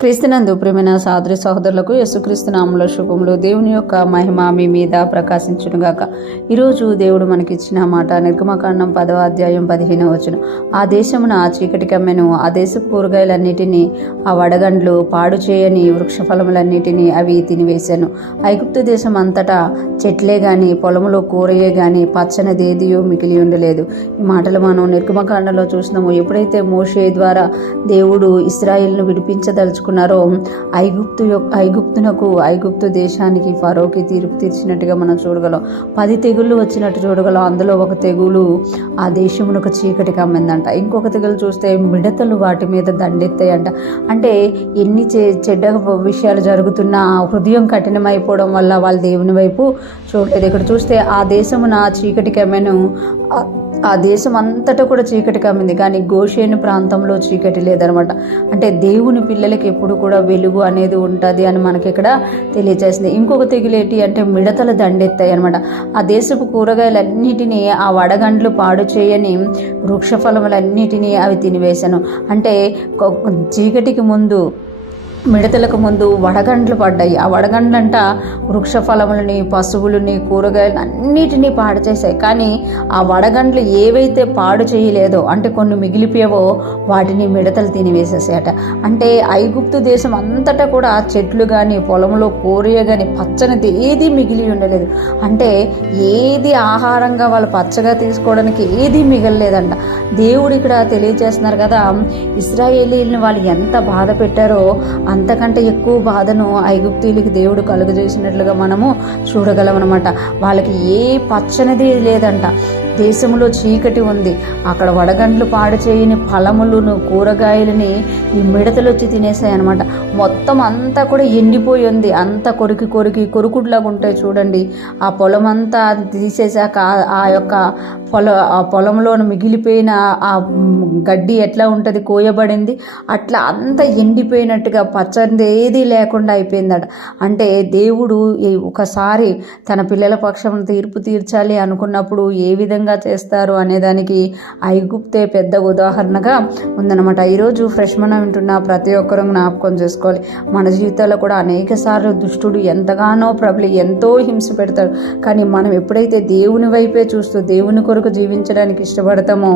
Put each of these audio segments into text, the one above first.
క్రీస్తునందు ప్రియమైన సహోదరి సహోదరులకు యేసుక్రీస్తు నామములో శుభములు. దేవుని యొక్క మహిమ మీ మీద ప్రకాశించునుగాక. ఈరోజు దేవుడు మనకిచ్చిన మాట నిర్గమకాండం 10వ అధ్యాయం 15వ వచనం. ఆ దేశమున ఆ చీకటి కమ్మెను, ఆ దేశపు కూరగాయలన్నిటినీ, ఆ వడగండ్లు పాడు చేయని వృక్ష ఫలములన్నిటినీ అవి తినివేశాను. ఐగుప్తు దేశం అంతటా చెట్లే గాని పొలములో కూరయే గాని పచ్చనిదేదియో మిగిలి ఉండలేదు. ఈ మాటలు మనం నిర్గమకాండంలో చూసినాము. ఎప్పుడైతే మోషే ద్వారా దేవుడు ఇశ్రాయేలును విడిపించదలుచుకున్నారో ఐగుప్తు దేశానికి ఫరోకి తీర్పు తీర్చినట్టుగా మనం చూడగలం. 10 తెగుళ్ళు వచ్చినట్టు చూడగలం. అందులో ఒక తెగులు ఆ దేశమునకు చీకటి కమ్మిందంట. ఇంకొక తెగులు చూస్తే మిడతలు వాటి మీద దండెత్తాయంట. అంటే ఎన్ని చెడ్డ విషయాలు జరుగుతున్నా హృదయం కఠినమైపోవడం వల్ల వాళ్ళు దేవుని వైపు చూడలేదు. ఇక్కడ చూస్తే ఆ దేశమున చీకటి కమ్మెను, ఆ దేశం అంతటా కూడా చీకటి కమ్మింది, కానీ గోషేను ప్రాంతంలో చీకటి లేదనమాట. అంటే దేవుని పిల్లలకి ఎప్పుడు కూడా వెలుగు అనేది ఉంటుంది అని మనకి ఇక్కడ తెలియజేసింది. ఇంకొక తెగులేటి అంటే మిడతల దండెత్తాయి అనమాట. ఆ దేశపు కూరగాయలన్నిటినీ, ఆ వడగండ్లు పాడు చేయని వృక్ష ఫలములన్నిటినీ అవి తినివేశాను. అంటే చీకటికి ముందు, మిడతలకు ముందు వడగండ్లు పడ్డాయి. ఆ వడగండ్లంట వృక్ష ఫలములని, పశువులని, కూరగాయలు అన్నిటినీ పాడు చేశాయి. కానీ ఆ వడగండ్లు ఏవైతే పాడు చేయలేదో, అంటే కొన్ని మిగిలిపోయావో వాటిని మిడతలు తినివేసేసాయట. అంటే ఐగుప్తు దేశం అంతటా కూడా చెట్లు కానీ పొలంలో కూరయ కానీ పచ్చనిది ఏది మిగిలి ఉండలేదు. అంటే ఏది ఆహారంగా వాళ్ళు పచ్చగా తీసుకోవడానికి ఏది మిగలలేదంట. దేవుడు ఇక్కడ తెలియజేస్తున్నారు కదా, ఇశ్రాయేలీయుల్ని వాళ్ళు ఎంత బాధ పెట్టారో అంతకంటే ఎక్కువ బాధను ఐగుప్తీయులకి దేవుడు కలుగజేసినట్లుగా మనము చూడగలం అనమాట. వాళ్ళకి ఏ పచ్చనిది లేదంట. దేశంలో చీకటి ఉంది. అక్కడ వడగండ్లు పాడు చేయని ఫలములను, కూరగాయలని ఈ మిడతలు వచ్చి తినేసాయి అనమాట. మొత్తం అంతా కూడా ఎండిపోయి ఉంది. అంతా కొరుకుట్లాగా ఉంటాయి చూడండి. ఆ పొలం అంతా తీసేసాక ఆ పొలంలో మిగిలిపోయిన ఆ గడ్డి ఎట్లా ఉంటుంది, కోయబడింది, అట్లా అంతా ఎండిపోయినట్టుగా పచ్చనిది ఏది లేకుండా అయిపోయిందట. అంటే దేవుడు ఒకసారి తన పిల్లల పక్షం తీర్పు తీర్చాలి అనుకున్నప్పుడు ఏ విధంగా చేస్తారు అనేదానికి ఐగుప్తే పెద్ద ఉదాహరణగా ఉందన్నమాట. ఈరోజు ఫ్రెష్ మనం వింటున్న ప్రతి ఒక్కరూ జ్ఞాపకం చేసుకోవాలి. మన జీవితాల్లో కూడా అనేక సార్లు దుష్టుడు ఎంతగానో ఎంతో హింస పెడతాడు. కానీ మనం ఎప్పుడైతే దేవుని వైపే చూస్తూ దేవుని కొరకు జీవించడానికి ఇష్టపడతామో,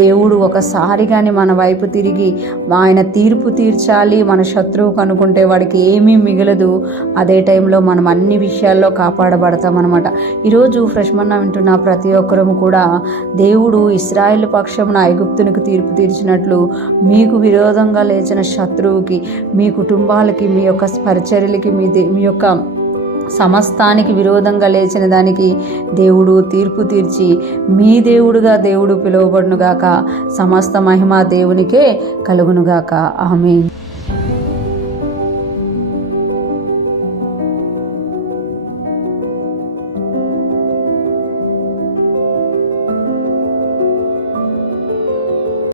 దేవుడు ఒకసారి కానీ మన వైపు తిరిగి ఆయన తీర్పు తీర్చాలి మన శత్రువుకు అనుకుంటే వాడికి ఏమీ మిగలదు. అదే టైంలో మనం అన్ని విషయాల్లో కాపాడబడతాం అనమాట. ఈరోజు ఫ్రెష్ మనం వింటున్న ప్రతి ఒక్కరూ కూడా దేవుడు ఇశ్రాయేలు పక్షమున ఐగుప్తునికి తీర్పు తీర్చినట్లు మీకు విరోధంగా లేచిన శత్రువుకి, మీ కుటుంబాలకి, మీ యొక్క పరిచర్యలకి, మీ యొక్క సమస్తానికి విరోధంగా లేచిన దానికి దేవుడు తీర్పు తీర్చి మీ దేవుడుగా దేవుడు పిలువబడునుగాక. సమస్త మహిమ దేవునికే కలుగునుగాక. ఆమేన్.